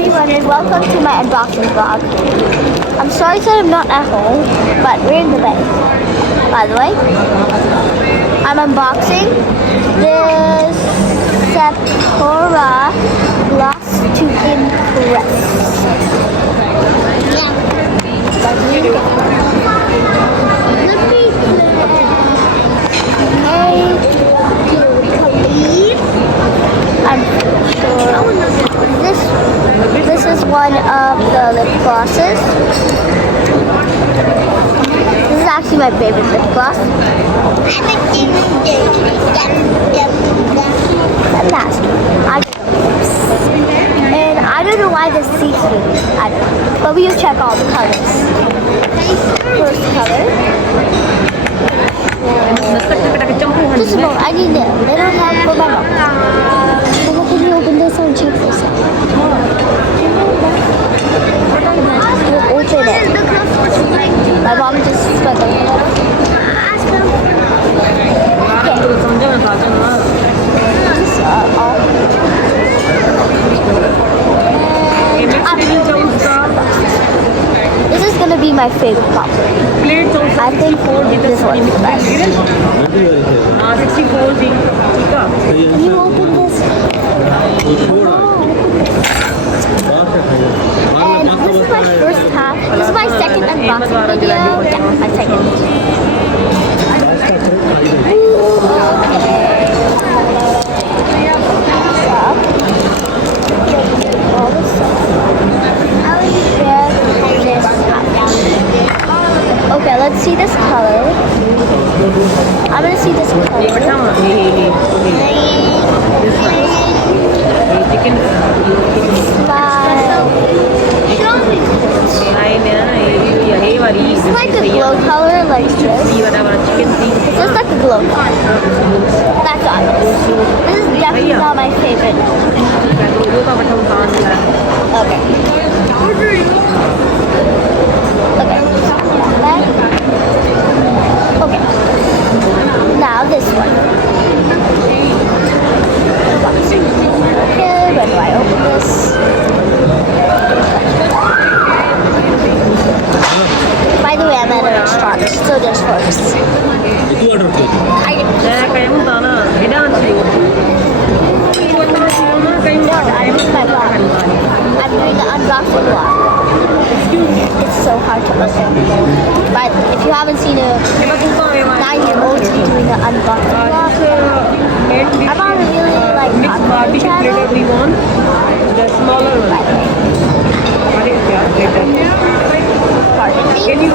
everyone and welcome to my unboxing vlog. I'm sorry that I'm not at home, but we're in the bay. By the way, I'm unboxing this Sephora Gloss to Impress. I'm sure this is one of the lip glosses. This is actually my favorite lip gloss. Fantastic. And I don't know why this is see-through. I don't know. But we'll check all the colors. First color. Just a moment, I need a little help for my mom. Can you open this and check this out? Open it. My mom just spent a This is gonna be my favorite pop. I think this one is the best. 64 जी ठीक है Can you open this? And this is my first time. This is my second unboxing video. Yeah, my second. Okay, let's see this color. I'm gonna see this color. It's like a glow color like this. It's just like a glow color. That's obvious. This is definitely not my favorite. Okay. Okay. Now this one. Okay, where do I open this? By the way, I'm at a restaurant, so there's forks. I I'm doing my vlog. I'm doing the unboxing vlog. It's so hard to listen. But if you haven't seen a 9-year-old doing an unboxing vlog, I'm on a really like popular channel. we want the smaller one. Pardon me. Can you